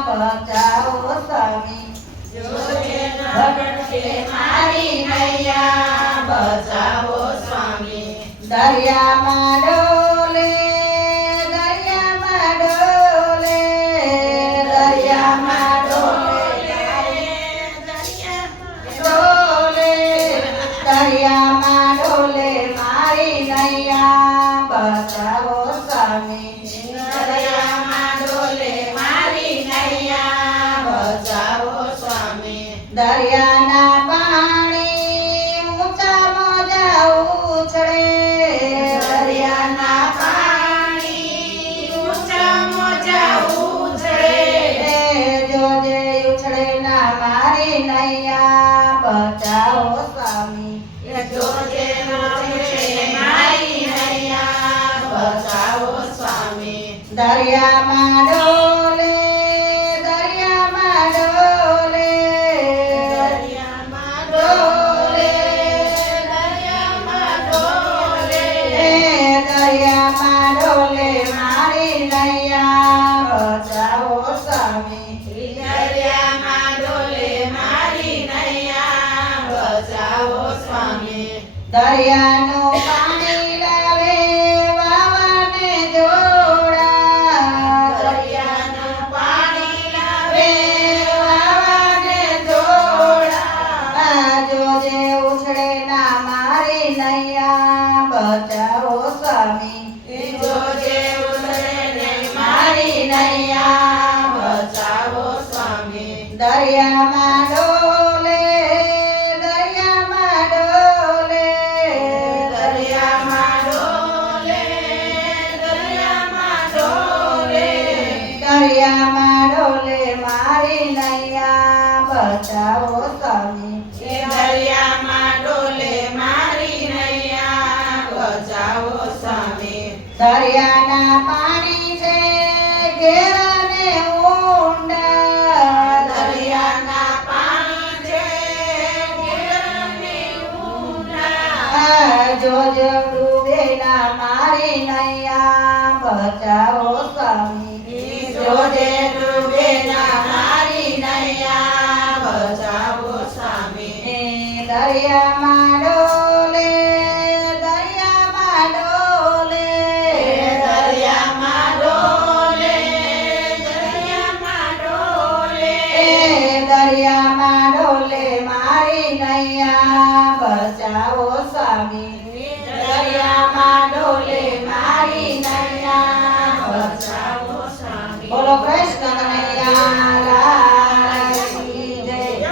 બચાવો સ્વામી મારી નૈયા બચાવો સ્વામી દરિયામાં ડોલે દરિયામાં ડોલે દરિયામાં ડોલે દરિયામાં દરિયાના પાણી ઊંચા મોજા ઉછળે. દરિયાના પાણી ઊંચા મોજા ઉછળે. જોજે ઉછળે ના મારે નૈયા બચાવો સ્વામી. જોજે નૈયા બચાવો સ્વામી. દરિયામાં ડોલે દરિયાનું પાણી લાવે વાવાને જોડા દરિયાનું પાણી લાવે વાવાને જોડા જોજે ઉછળે ના મારી નૈયા બચાવો દરિયામાં ડોલે દરિયામાં ડોલે દરિયામાં ડોલે દરિયામાં ડોલે દરિયામાં ડોલે મારી નૈયા બચાવો સ્વામી. દરિયામાં ડોલે મારી નૈયા બચાવો સામે દરિયાના પાણી જોજે ડૂબે ના મારી નૈયા બચાવો સ્વામી. જોજે ડૂબે ના મારી નૈયા બચાવો સ્વામી. દરિયામાં ડોલે દરિયામાં ડોલે દરિયામાં ડોલે દરિયામાં ડોલે દરિયામાં ડોલે મારી નૈયા